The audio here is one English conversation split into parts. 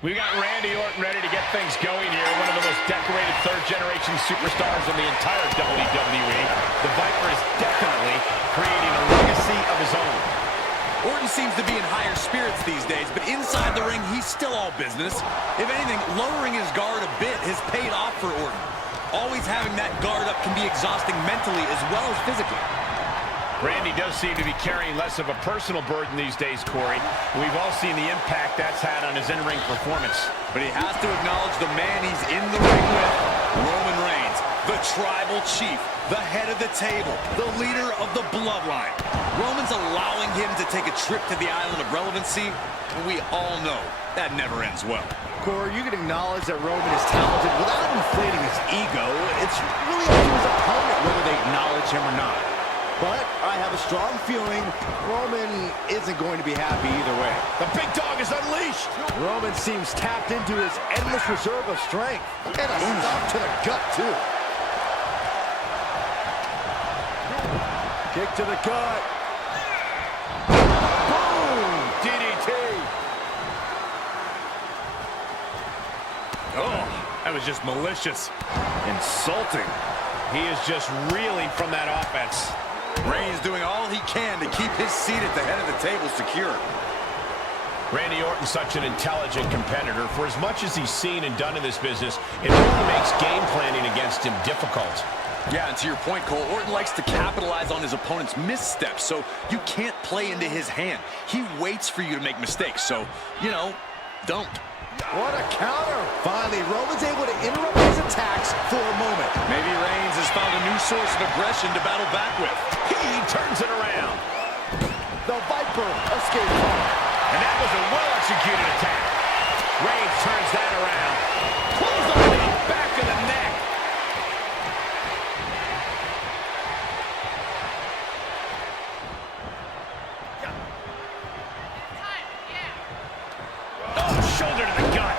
We got Randy Orton ready to get things going here. One of the most decorated third-generation superstars in the entire WWE. The Viper is definitely creating a legacy of his own. Orton seems to be in higher spirits these days, but inside the ring, he's still all business. If anything, lowering his guard a bit has paid off for Orton. Always having that guard up can be exhausting mentally as well as physically. Randy does seem to be carrying less of a personal burden these days, Corey. We've all seen the impact that's had on his in-ring performance. But he has to acknowledge the man he's in the ring with, Roman Reigns, the tribal chief, the head of the table, the leader of the bloodline. Roman's allowing him to take a trip to the island of relevancy, and we all know that never ends well. Corey, you can acknowledge that Roman is talented without inflating his ego. It's really up to his opponent whether they acknowledge him or not. But I have a strong feeling Roman isn't going to be happy either way. The big dog is unleashed. Roman seems tapped into his endless reserve of strength. And a stop to the gut, too. Kick to the gut. Boom! DDT. Oh, that was just malicious. Insulting. He is just reeling from that offense. Reigns doing all he can to keep his seat at the head of the table secure. Randy Orton's such an intelligent competitor. For as much as he's seen and done in this business, it only makes game planning against him difficult. Yeah, and to your point, Cole, Orton likes to capitalize on his opponent's missteps, so you can't play into his hand. He waits for you to make mistakes, so, you know, don't. What a counter. Finally, Roman's able to interrupt his attacks for a moment. Maybe Reigns has found a new source of aggression to battle back with. He turns it around. The Viper escapes. And that was a well-executed attack. Reigns turns that around. Close on the back of the neck. Oh, shoulder to the gut.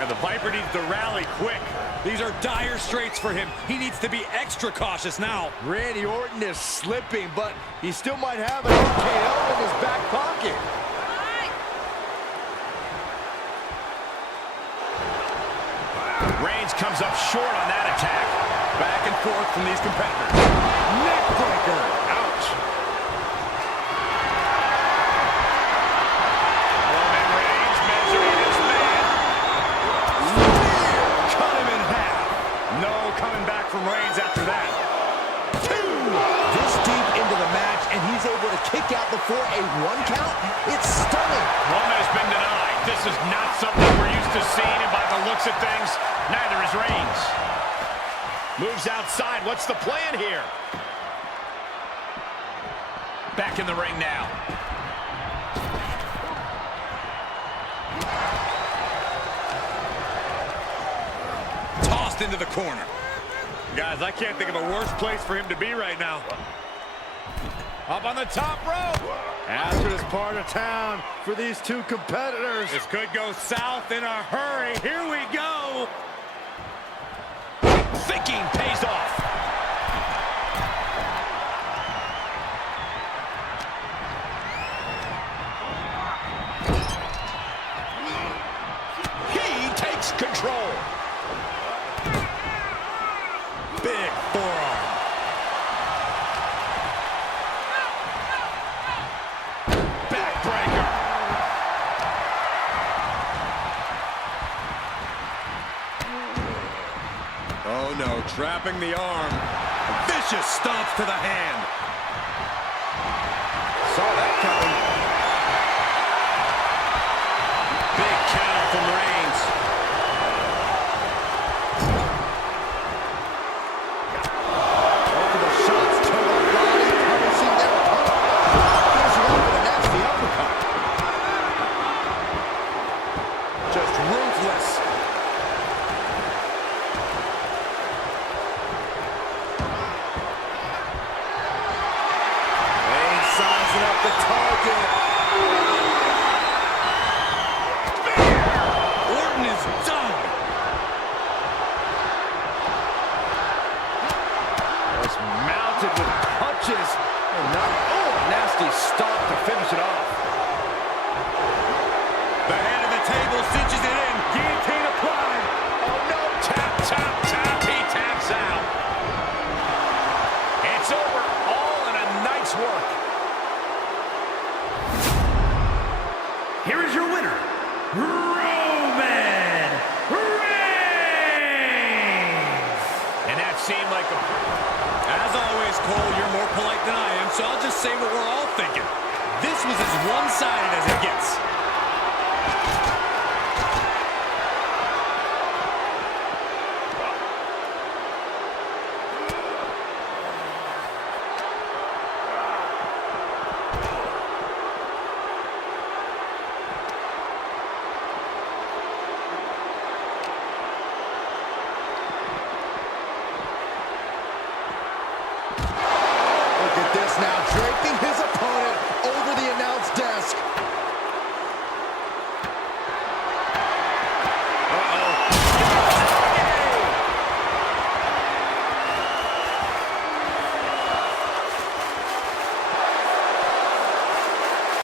The Viper needs to rally quick. These are dire straits for him. He needs to be extra cautious now. Randy Orton is slipping, but he still might have an RKO in his back pocket. Reigns comes up short on that attack. Back and forth from these competitors. Neckbreaker. Ouch. Roman Reigns measuring his man. Cut him in half. No coming back from Reigns after that. This deep into the match, and he's able to kick out before a 1 count? It's stunning. Roman has been denied. This is not something we're used to seeing, and by the looks of things, neither is Reigns. Moves outside. What's the plan here? Back in the ring now. Tossed into the corner. Guys, I can't think of a worse place for him to be right now. Up on the top rope. Hazardous part of town for these two competitors. This could go south in a hurry. Here we go. Thinking pays off. He takes control. Big forearm. Backbreaker. Oh no, trapping the arm. Vicious stomps to the hand. Saw that coming. Big counter from Reigns. Both of the shots to the body, punishing their opponent. Finishing off with a nasty uppercut. Just ruthless. here is your winner, Roman Reigns! And that seemed like a... As always, Cole, you're more polite than I am, so I'll just say what we're all thinking. This was as one-sided as it gets.